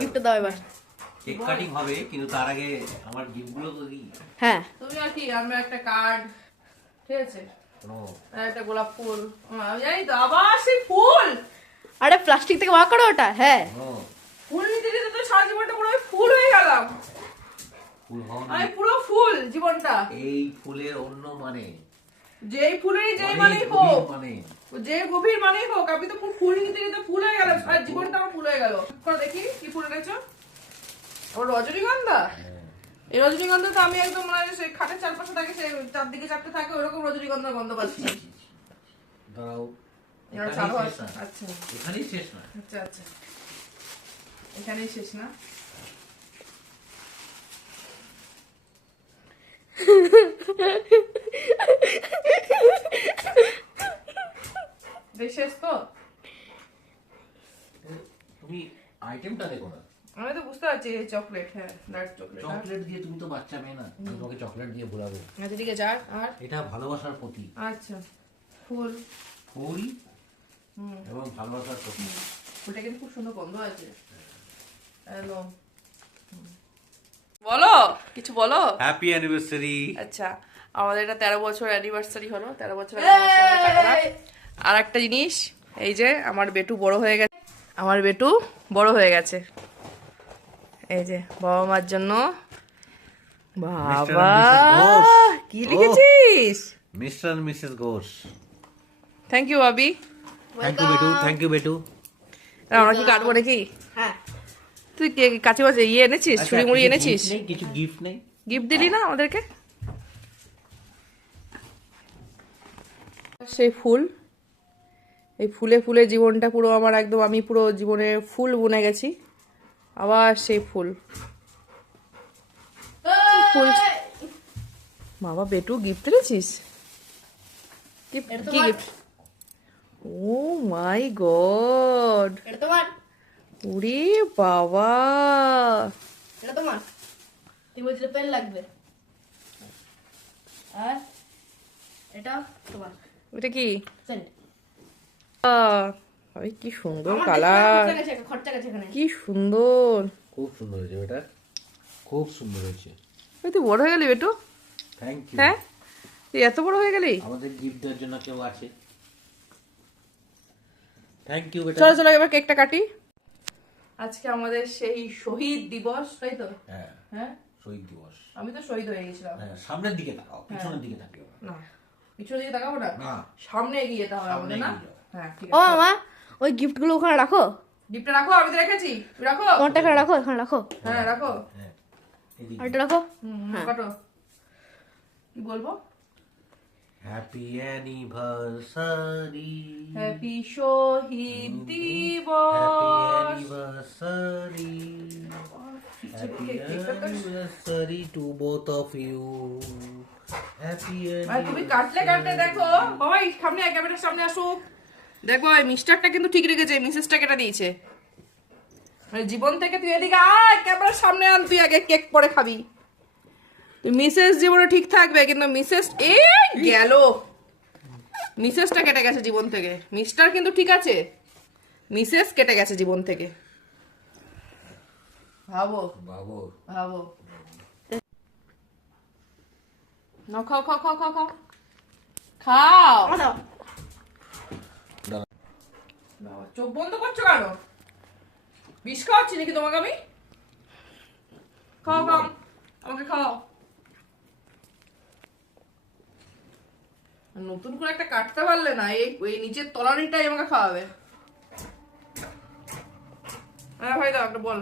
Gift দাও এবার। Cake cutting হবে কিন্তু তার আগে আমার গিফটগুলো তো দিই। হ্যাঁ তুমি আর কি, আমি একটা কার্ড, ঠিক আছে, একটা গোলাপ ফুল, আমি জানি তো আবার সেই ফুল। আরে প্লাস্টিক থেকে বার করো ওটা। হ্যাঁ ফুল নিতে নিতে তো সারা জীবনটা পুরো আমি ফুল হয়ে গেলাম। ফুল হও না। আমি পুরো ফুল জীবনটা। এই ফুলের অন্য মানে, যেই ফুলেরই যেই অনেক মানেই গভীর হোক, মানে। যে গভীর মানেই হোক, আমি তো ফুল নিতে নিতে ফুল হয়ে গেলাম, সারা জীবনটা আমার ফুল হয়ে গেল। করো দেখি কি ফুল এনেছো। আবার রজনীগন্ধা। এই রজনীগন্ধা তো আমি একদম মানে সেই খাটের চারপাশে থাকে, সেই চারদিকে চারটে থাকে, ওরকম রজনীগন্ধার গন্ধ পাচ্ছি। দাঁড়াও, এবার চালু আছে। আচ্ছা এখানেই শেষ না। আচ্ছা আচ্ছা, এখানেই শেষ না। শেষ তো? তুমি আইটেমটা দেখো না। আমি তো বুঝতে পারছি চকলেট, হ্যাঁ ডার্ক চকলেট। চকলেট দিয়ে, তুমি তো বাচ্চা মেয়ে না, আমি তোমাকে চকলেট দিয়ে ভোলাবো। আচ্ছা ঠিক আছে। আর এটা ভালোবাসার প্রতীক। আচ্ছা ফুল, ফুল এবং ভালোবাসার প্রতীক। ফুলটা কিন্তু খুব সুন্দর গন্ধ আছে। হ্যালো, বলো কিছু বলো। Happy anniversary. আচ্ছা, আমাদের এটা 13 বছর অ্যানিভার্সারি হলো। 13 বছর আর একটা জিনিস, এই যে আমার বেটু বড় হয়ে গেছে। আমার বেটু বড় হয়ে গেছে। এই যে বাবা মার জন্য। বাবা কি লিখেছিস? Mister and missus Ghosh. Thank you বাবি। থ্যাংক ইউ বেটু, থ্যাংক ইউ বেটু। আমরা কি কাটবো নাকি? হ্যাঁ তুই কাছে বাজে ইয়ে এনেছিস, ছুরি মুড়ি এনেছিস? কিছু গিফট নেই? গিফট দিলি না আমাদেরকে? সেই ফুল, এই ফুলে ফুলে জীবনটা পুরো আমার একদম, আমি পুরো জীবনে ফুল বুনে গেছি। আবার সেই ফুল। ফুল বাবা বেটু গিফট এনেছিস? কি গিফট? ও মাই গড, এটা তোমার, ওরে বাবা। এটা তোমার। তুমি বলছিলে পেন লাগবে। আর এটা তোমার। ওটা কি? সেন্ট। আরে কি সুন্দর কালার, খরচা গেছে এখানে। কি সুন্দর। খুব সুন্দর হয়েছে বেটা, খুব সুন্দর হয়েছে। তুই বড় হয়ে গেলি বেটু। Thank you. হ্যাঁ তুই এত বড় হয়ে গেলি। আমাদের গিফট দেওয়ার জন্য কেউ আছে। থ্যাংক ইউ বেটা। চলো চলো এবার কেকটা কাটি। আজকে আমাদের সেই শহীদ দিবস, তাই তো? হ্যাঁ, হ্যাঁ শহীদ দিবস। আমি তো শহীদ হয়ে গেছিলাম। হ্যাঁ, সামনের দিকে তাকাও, পিছনের দিকে তাকিও না। না পিছনের দিকে তাকাবো না, না, সামনে এগিয়ে যেতে হবে আমাদের, না? সামনে এগিয়ে যাও। হ্যাঁ ঠিক ও আছে। মামা, ওই গিফট গুলো ওখানে রাখো। গিফটটা রাখো, আমি তো রেখেছি। তুমি রাখো। তোমারটা এখানে রাখো, এখানে রাখো। হ্যাঁ রাখো। হ্যাঁ, এদিকে। আর এটা রাখো। কাটো। কি বলবো? হ্যাপি অ্যানিভার্সারি, হ্যাপি শহীদ হ্যাপি দিবস। Anniversary, happy anniversary to both of you. Happy আর তুমি কাটলে কাটলে দেখো, বাবাই সামনে ক্যামেরার সামনে আসুক। দেখো এই মিস্টারটা কিন্তু ঠিক রেখেছে, মিসেসটা কেটে দিয়েছে। মানে জীবন থেকে তুই এদিকে আয়, ক্যামেরার সামনে আন, তুই আগে কেক পরে খাবি। তুই মিসেস জীবনে ঠিক থাকবে, কিন্তু মিসেস গেল, মিসেসটা কেটে গেছে জীবন থেকে। মিস্টার কিন্তু ঠিক আছে, মিসেস কেটে গেছে জীবন থেকে। ভাবো বাবু, ভাবো। নাও খাও খাও খাও খাও খাও খাও। বাবা, চোখ বন্ধ করছো কেন? বিষ খাওয়াচ্ছি নাকি তোমাকে আমি? খাও খাও, আমাকে খাও। নতুন করে একটা কাটতে পারলে না, এই নিচের তলানিটাই আমাকে খাওয়াবে। হ্যাঁ ভাই দাও একটা বল।